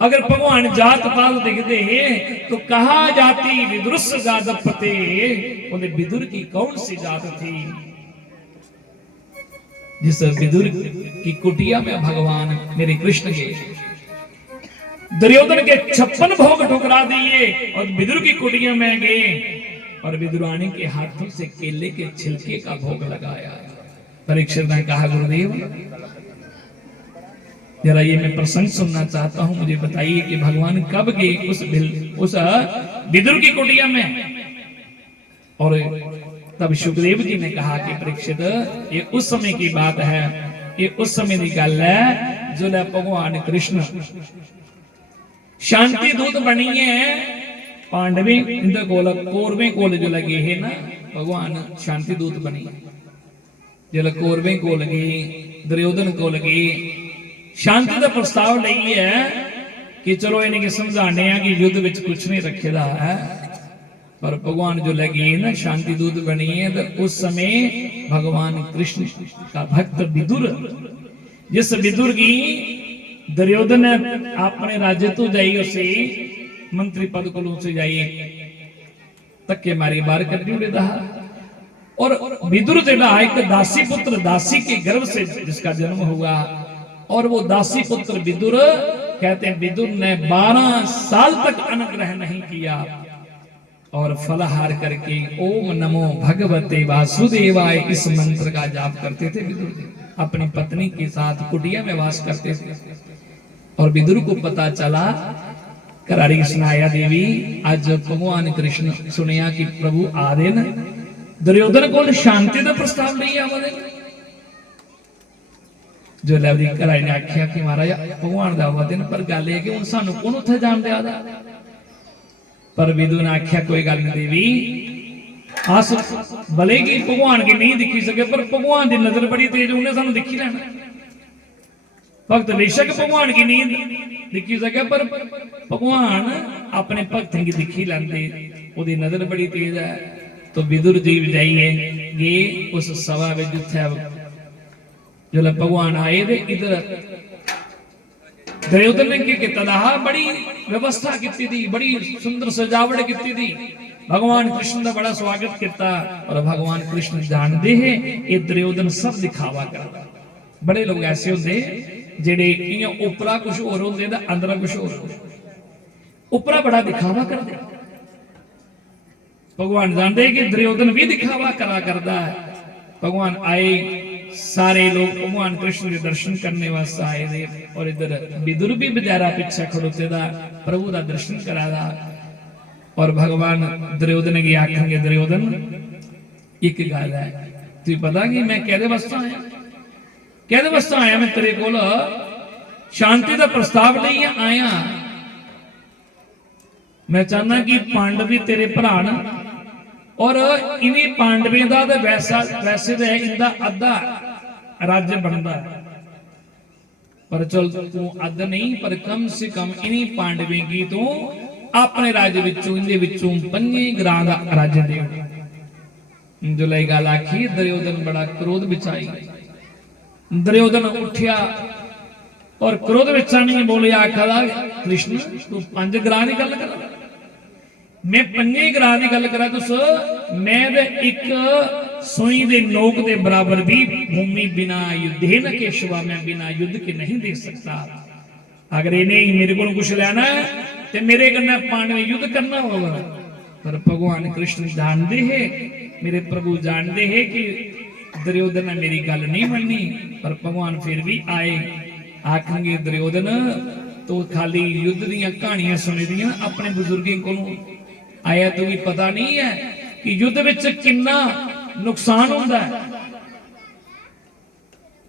अगर भगवान जात पात दिखते तो कहा जाती विदुरस जादपते, बोले विदुर की कौन सी जात थी जिस विदुर की कुटिया में भगवान मेरे कृष्ण के दुर्योधन के 56 भोग ठुकरा दिए और विदुर की कुटिया में गए और विदुरानी के हाथों से केले के छिलके का भोग लगाया। परीक्षित ने कहा गुरुदेव जरा ये मैं प्रसंग सुनना चाहता हूं, मुझे बताइए कि भगवान कब गए उस विदुर की कुटिया में। और तब सुखदेव जी ने कहा कि परीक्षित ये उस समय की बात है, ये उस समय की गल है जो भगवान कृष्ण शांति दूत बनी है पांडवे इंद्र कोल कौरवें कोल जो लगे है ना, भगवान शांति दूत बनी जो कौरवें को लगे दुर्योधन को लगे शांति का प्रस्ताव नहीं है कि चलो इन्हें समझाने कि युद्ध में कुछ नहीं रखेदा है, पर भगवान जो लगे ना शांति दूत बनी है। तो उस समय भगवान कृष्ण का भक्त विदुर, जिस विदुर की दुर्योधन ने अपने राज्य तो जाइए उसे मंत्री पद को से जाइए तक्के मारी बार कर दी था। और विदुर जरा एक दासी पुत्र दासी के गर्भ से जिसका जन्म हुआ, और वो दासी पुत्र विदुर कहते हैं विदुर ने 12 साल तक अनुग्रह नहीं किया और फलाहार करके ओम नमो भगवते वासुदेवाय इस मंत्र का जाप करते थे। विदुर अपनी पत्नी के साथ कुटिया में वास करते थे और विदुर को पता चला करारी सुनाया देवी आज भगवान कृष्ण सुनिया कि प्रभु आ रहे न दुर्योधन को शांति का प्रस्ताव नहीं आवे जो लवरी कराई ने आख्या कि महाराज भगवान का दिन पर गल है कि हुण सानू कौन उत्थे जान दिया दा। पर विदुर ने आख्या कोई गल नहीं देवी आस भले की भगवान की नहीं दिखी सके पर भगवान की नजर बड़ी तेज उन्हें सानू दिखी लेना। भक्त बेशक भगवान की नींद दिखी सके पर भगवान अपने भक्तों की दिखी लेंदे, ओदी नजर बड़ी तेज है। तो विदुर जी जाइए गए उस सभा में जिथे जो भगवान आए दे इधर दुर्योधन ने की तदाह बड़ी व्यवस्था की थी, बड़ी सुंदर सजावट की थी, भगवान कृष्ण का बड़ा स्वागत किया। और भगवान कृष्ण जानते हैं ये दुर्योधन सब दिखावा करता। बड़े लोग ऐसे होंगे जेडे उपरा कुछ होर होंगे अंदर कुछ होर होंगे, उपरा बड़ा दिखावा करते। भगवान जानते कि दुर्योधन भी दिखावा करा करता है। भगवान आए सारे लोग भगवान कृष्ण के दर्शन करने वास्ते आए थे और इधर विदुर भी बेचारा पीछे खड़ोते था प्रभु का दर्शन करा था। और भगवान दुर्योधन की आखेंगे दुर्योधन एक गल है तुझे पता कि मैं कहदे वास्ते आया, कहदे वास्ते आया मैं तेरे कोल शांति का प्रस्ताव नहीं आया। मैं चाहना कि पांडवी तेरे भरा और इन्हीं पांडवें का वैसे तो इनका अद्धा राज्य बनता है, पर चल तू अद्ध नहीं पर कम से कम इन्हीं पांडवें की तू अपने राज्य विचों 5 ग्रां का राज्य दे। जो लाई गल आखी दुर्योधन बड़ा क्रोध बिचाई। दुर्योधन उठिया और क्रोध बिचा नहीं बोले आखा कृष्ण तू 5 ग्रां की गल कर, मैं 5 ग्रां की गल करा तुस मैं एक सुई दे नोक के बराबर भी भूमि बिना युद्धे न केशवा मैं बिना युद्ध के नहीं दे सकता। अगर इन्हें मेरे को कुछ लेना है तो मेरे कन्ने पांडवे युद्ध करना होगा। पर भगवान कृष्ण जानते हैं मेरे प्रभु जानते हैं कि दुर्योधन ने मेरी गल नहीं मननी, पर भगवान फिर भी आए आखेंगे दुर्योधन तो खाली युद्ध दीयां कहानियां सुनी दियां अपने बुजुर्गों को आया तो भी पता नहीं है कि युद्ध विच कितना नुकसान होता है।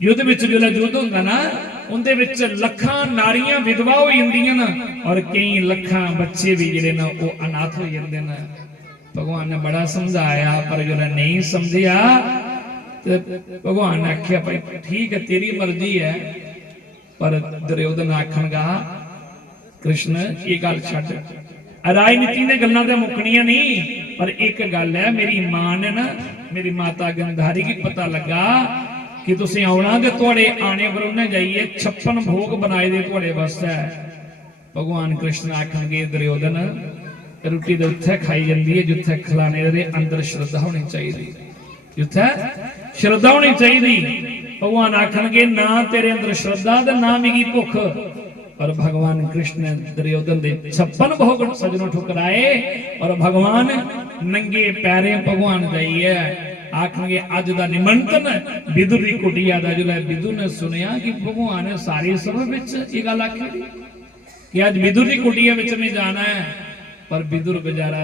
युद्ध विच जो युद्ध होंदा ना उनदे विच लखां नारियां विधवा हो जांदियां ना और कई लखां बच्चे भी जिहड़े ना वो अनाथ हो जांदे ना। भगवान ने बड़ा समझाया पर जो नहीं समझिया तो भगवान ने आख्या भाई ठीक है तेरी मर्जी है, पर दुर्योधन आखणगा कृष्ण ये गल छड्ड राजनीति ने गल्लां ते मुकणियां नहीं, पर एक गल है मेरी मां ने ना मेरी माता गंधारी की पता लगा कि तुसीं आउणा ते तुहाडे आने पर उन्हें जाइए 56 भोग बनाए दे तुहाडे वास्ते भगवान कृष्ण आखणगे दुर्योधन रोटी तो उत्थे खाई जाती है जिथे खिलाने दे अंदर श्रद्धा होनी चाहिए, जिथे श्रद्धा होनी चाहिए। भगवान आखणगे ना तेरे अंदर श्रद्धा ते ना मिगी भुख। पर भगवान कृष्ण दुर्योधन दे 56 भोग सजनों ठुकराए और भगवान नंगे पैरे भगवान गई है। आखणगे अज दा निमंत्रण विदुर दी कुटिया दा जो विदुर ने सुनिया कि भगवान ने सारी सभा विच ये गल आखी कि अज विदुर दी कुटिया विच नहीं जाना है। पर विदुर बेचारा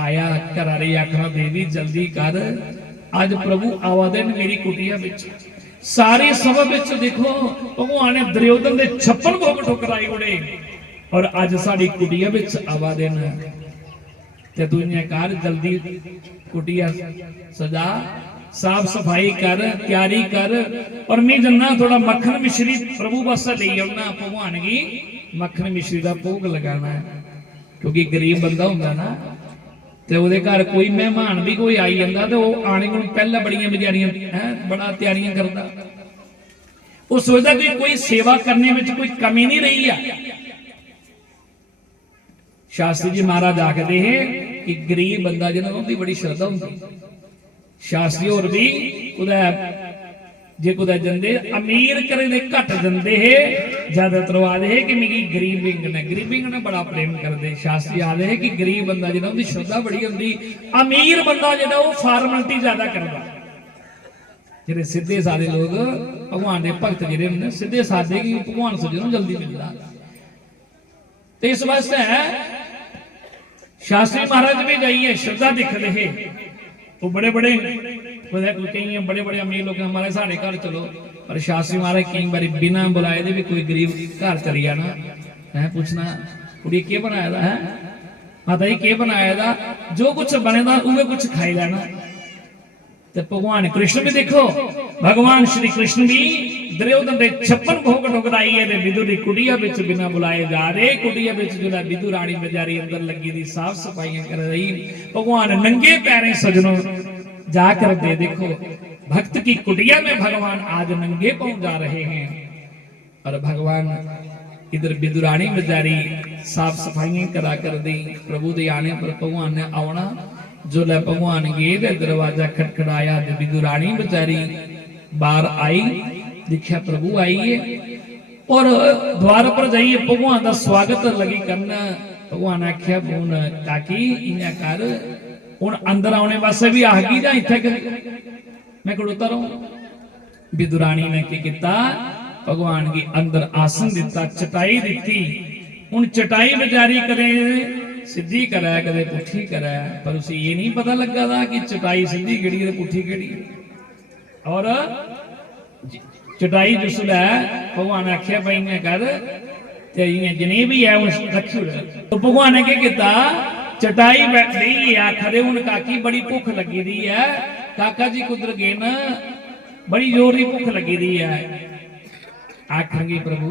आया घर वाली आखना देवी जल्दी कर, अज प्रभु आवा देन मेरी कुटिया विच। सारी सभा विच देखो भगवान ने दुर्योधन दे 56 भोग ठुकराए उड़े और अज साडी कुटिया विच आवा देन ते तू इन्हें कर जल्दी कुटिया सजा, साफ सफाई कर, तैयारी कर और मैं जन्ना थोड़ा मक्खन मिश्री प्रभु वास्ते ले आना। भगवान की मक्खन मिश्री का भोग लगाना है क्योंकि गरीब बंदा होंदा ना ते ओदे घर कोई मेहमान भी कोई आई जांदा ते ओह आने को पहला बड़ियां बेचारियां बड़ा तैयारियां करदा। वो सोचदा कि कोई सेवा करने में कोई कमी नहीं रही है। शास्त्री जी महाराज आखदे है कि गरीब बंदा जिन्हां उहदी बड़ी श्रद्धा हुंदी। शास्त्री होर भी कुदै जे कुदै जंदे अमीर करे दे घट जंदे है, ज्यादातर आदे है कि मिगी गरीबी ने बड़ा प्रेम करदे। शास्त्री आदे है कि गरीब बंदा जिहड़ा उहदी श्रद्धा बड़ी हुंदी, अमीर बंदा जिहड़ा वो फार्मलिटी ज्यादा करदा। जेह्ड़े सीधे सादे लोग भगवान दे भगत जिहड़े हुंदे सीधे सादे कि भगवान सज्जनों जल्दी मिलदा। ते इस वास्ते शास्त्री महाराज भी जाइए श्रद्धा दिखते है। वो बड़े बड़े कई बड़े बड़े अमीर लोग हमारे साढ़े घर चलो, पर शास्त्री महाराज कई बार बिना बुलाए दे भी कोई गरीब घर चली जाना है, पूछना कुड़ी के बनाया दा है, माता जी के बनाया दा, जो कुछ बनेगा उहे कुछ खाई लेना। तो भगवान कृष्ण भी देखो, भगवान श्री कृष्ण भी दुर्योधन दे 56 भोग ठुकराई है। विदुर दी कुटिया विच बिना बुलाए जा रहे, कुटिया विच जो विदुर रानी बेचारी अंदर लगी दी साफ सफाइयां कर रही। भगवान नंगे पैरें सजनों जाकर दे देखो भक्त की कुटिया में भगवान आज नंगे पांव जा रहे हैं। और भगवान इधर विदुरानी बेचारी साफ सफाइयां करा कर दी। प्रभु दे आने पर भगवान ने आना जो ले भगवान गए दरवाजा खटखटाया, विदुरानी बेचारी बाहर आई, देखा प्रभु आई है और द्वार पर जाइए भगवान का स्वागत लगी करना। भगवान आख्या बोन काकी इन्हें कर हुण अंदर आने वास्ते भी आ गई जां इत्थे मैं खड़ोता रहूं। विदुरानी ने की किया, भगवान की अंदर आसन दिता, चटाई दी। हुण चटाई बेचारी करे सीधी करा कदे पुठी करा, पर उसे ये नहीं पता लगा था कि चटाई सीधी केड़ी है पुठी केड़ी। और चटाई जिसलै भगवान आख्या भाई मैं कर जिन्हें भी है रखी तो भगवान ने क्या किया, चटाई बैठी आखदे हुण काकी बड़ी भुख लगी दी है, काका जी कुदर गए ना बड़ी जोर की भुख लगी दी है। आखणगे प्रभु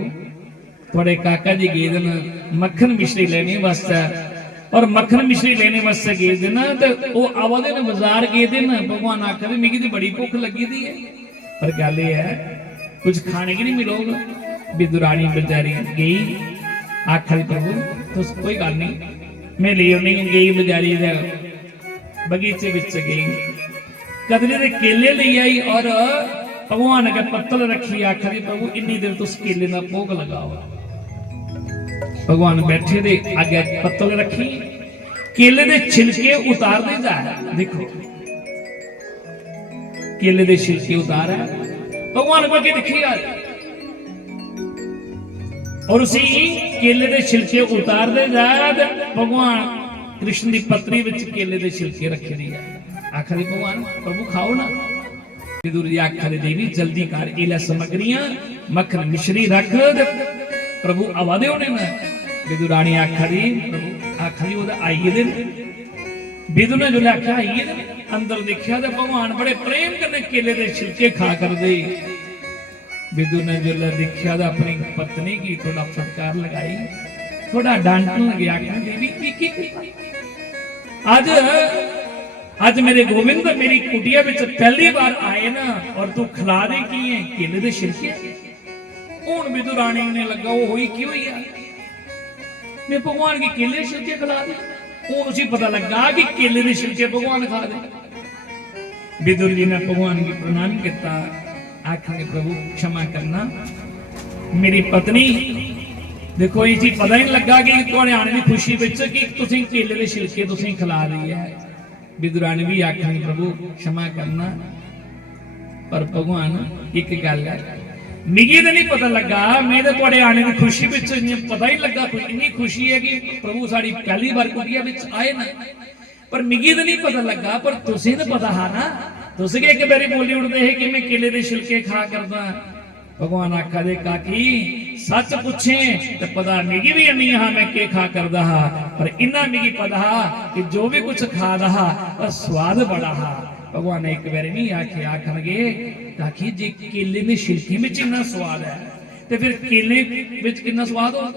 थोड़े काका जी गए दिन मक्खन मिश्री लेने वास्ते, और मक्खन मिश्री लेने वास्ते गए दिन तो वो आवादे ने बाजार गए दिन। भगवान आखदे मिगी तो बड़ी भुख लगी दी है, पर गल ये है कुछ खाने की नहीं मिलोगे। विदुरानी बेचारी गई, आखरी प्रभु तो कोई गल नहीं मैं ले नहीं गई, बेचारी बगीचे बिच गई, कदली के केले ले आई और भगवान अगर पत्तल रखी। आखरी प्रभु इन्नी देर तुस केले का भोग लगाओ। भगवान बैठे दे आगे पत्तल रखी, केले दे छिलके उतार दे जा। देखो केले दे छिलके उतार है, भगवान को आगे देखिए और उसी केले दे छिलके उतार दे जा। भगवान कृष्ण की पत्री विच केले दे छिलके रखे दी है। आखिरी भगवान प्रभु खाओ ना। विदुर जी आखिरी देवी जल्दी कर इला सामग्रियां मक्खन मिश्री रख, प्रभु आवादे होने ना। विदुरानी आखरी प्रभु आखरी वो आइए दिन। विदुर ने जो आख्या आइए दिन, अंदर देखा तो भगवान बड़े प्रेम करने केले दे छिलके खा कर दे। विदुर ने जो देखा तो अपनी पत्नी की थोड़ा फटकार लगाई, थोड़ा डांटने लगे। आखिर देवी की आज आज मेरे गोविंद मेरी कुटिया में पहली बार आए ना और तू खिला दे की है केले दे छिलके। हुण विदुरानी ने लगा वो हुई की हुई है। मैं भगवान के केले छिलके खिला दे। हूं उसी पता लगा कि केले के छिलके भगवान खा दे। विदुर जी ने भगवान की प्रणाम किया, आखेंगे प्रभु क्षमा करना, मेरी पत्नी देखो ये चीज पता ही नहीं लगा कि थोड़े आने की खुशी कि तुम केले के छिलके तुम खिला रही है। विदुरानी भी आखेंगे प्रभु क्षमा करना, पर भगवान एक गल है, मिगी तो नहीं पता लगा, मैं तो थोड़े आने की खुशी पता ही लगा, इन्नी खुशी है कि प्रभु साड़ी पहली बार कुटिया आए ना, पर मिगी तो नहीं पता लगा, पर तुसी तो पता है ना, तुसी एक बारी बोली उठते है कि मैं केले के छिलके खा करदा। भगवान आखा दे काकी सच पूछे तो पता मिगी भी नहीं हाँ मैं के खा करदा हा, पर इन्ना मिगी पता कि जो भी कुछ खा रहा पर स्वाद बड़ा हा। भगवान एक बार नहीं आखे, आखनगे काकी जे केले के छिलके में इन्ना स्वाद है तो फिर केले में कितना स्वाद हो।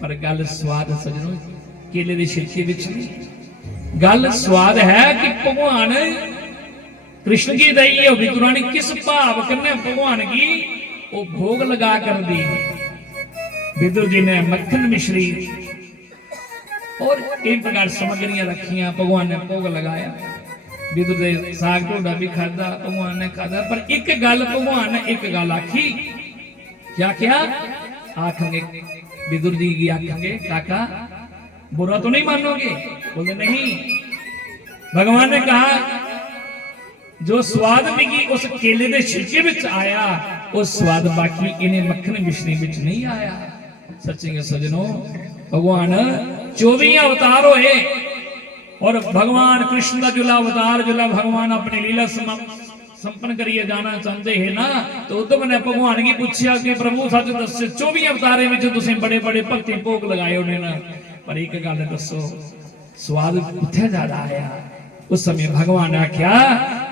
पर गल स्वाद सजनों केले के छिलके में नहीं, गल स्वाद है कि भगवान कृष्ण की दई है विदुरानी किस भाव करने भगवान की वो भोग लगा कर दी। विदुर जी ने मक्खन मिश्री और कई प्रकार सामग्रियां रखियां, भगवान ने भोग लगाया। विदुर ने साग ढोडा भी खादा, भगवान ने खादा, पर एक गल भगवान ने एक गल आखी, क्या क्या आखेंगे विदुर जी की आखेंगे काका बुरा तो नहीं मानोगे? बोले नहीं। भगवान ने कहा जो स्वाद मिगी उस केले के छिलके विच आया, वो स्वाद बाकी इन्हें मक्खन मिश्री विच नहीं आया। सच्चे सजनों भगवान 24 अवतार होए और भगवान कृष्ण का जुला अवतार जुला भगवान अपनी लीला संपन्न करिए जाना चाहते है ना, तो उद्धव ने भगवान की पूछा कि प्रभु सच दस 24 अवतारे में तुम बड़े बड़े भक्ति भोग लगाए होने ना, पर एक गल दसो स्वाद किथे ज्यादा आया? उस समय भगवान ने आख्या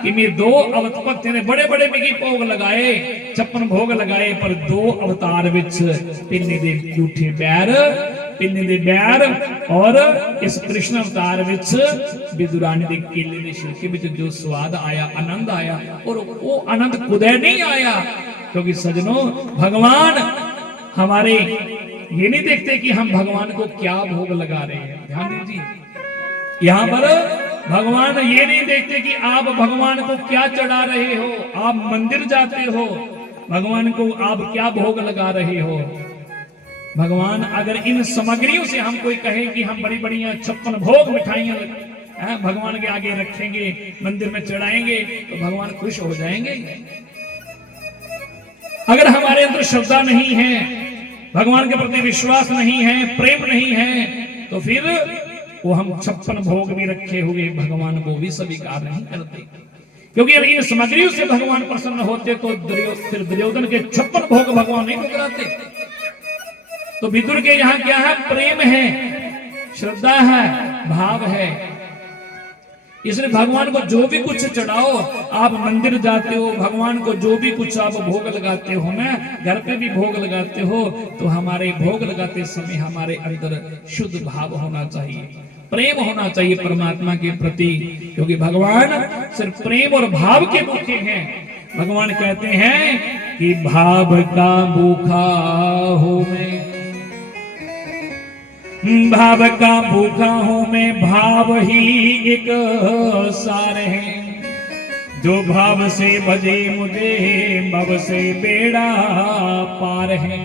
कि मैं 2 भक्ति ने बड़े बड़े मिगी भोग लगाए, 56 भोग लगाए, पर 2 अवतार विच पिन्ने दे झूठे बैर, पिन्ने दे बैर और इस कृष्ण अवतार विच विदुरानी दे केले दे छिलके विच जो स्वाद आया, आनंद आया, और वो आनंद कुदै नहीं आया। क्योंकि सजनों भगवान हमारे ये नहीं देखते कि हम भगवान को क्या भोग लगा रहे हैं। ध्यान दीजिए, यहाँ पर भगवान ये नहीं देखते कि आप भगवान को क्या चढ़ा रहे हो, आप मंदिर जाते हो, भगवान को आप क्या भोग लगा रहे हो। भगवान अगर इन सामग्रियों से हम कोई कहे कि हम बड़ी बड़ी 56 भोग मिठाइयां भगवान के आगे रखेंगे, मंदिर में चढ़ाएंगे, तो भगवान खुश हो जाएंगे। अगर हमारे अंदर श्रद्धा नहीं है, भगवान के प्रति विश्वास नहीं है, प्रेम नहीं है, तो फिर वो हम 56 भोग भी रखे हुए भगवान को भी स्वीकार नहीं करते। क्योंकि अगर इन सामग्रियों से भगवान प्रसन्न होते तो फिर दुर्योधन के 56 भोग भगवान नहीं ठुकराते। तो विदुर के यहाँ क्या है? प्रेम है, श्रद्धा है, भाव है। इसलिए भगवान को जो भी कुछ चढ़ाओ, आप मंदिर जाते हो, भगवान को जो भी कुछ आप भोग लगाते हो ना, घर पे भी भोग लगाते हो, तो हमारे भोग लगाते समय हमारे अंदर शुद्ध भाव होना चाहिए, प्रेम होना चाहिए परमात्मा के प्रति। क्योंकि भगवान सिर्फ प्रेम और भाव के भूखे हैं। भगवान कहते हैं कि भाव का भूखा हो मैं, भाव का भूखा हूं मैं, भाव ही एक सार है, जो भाव से भजे मुझे भव से बेड़ा पार है।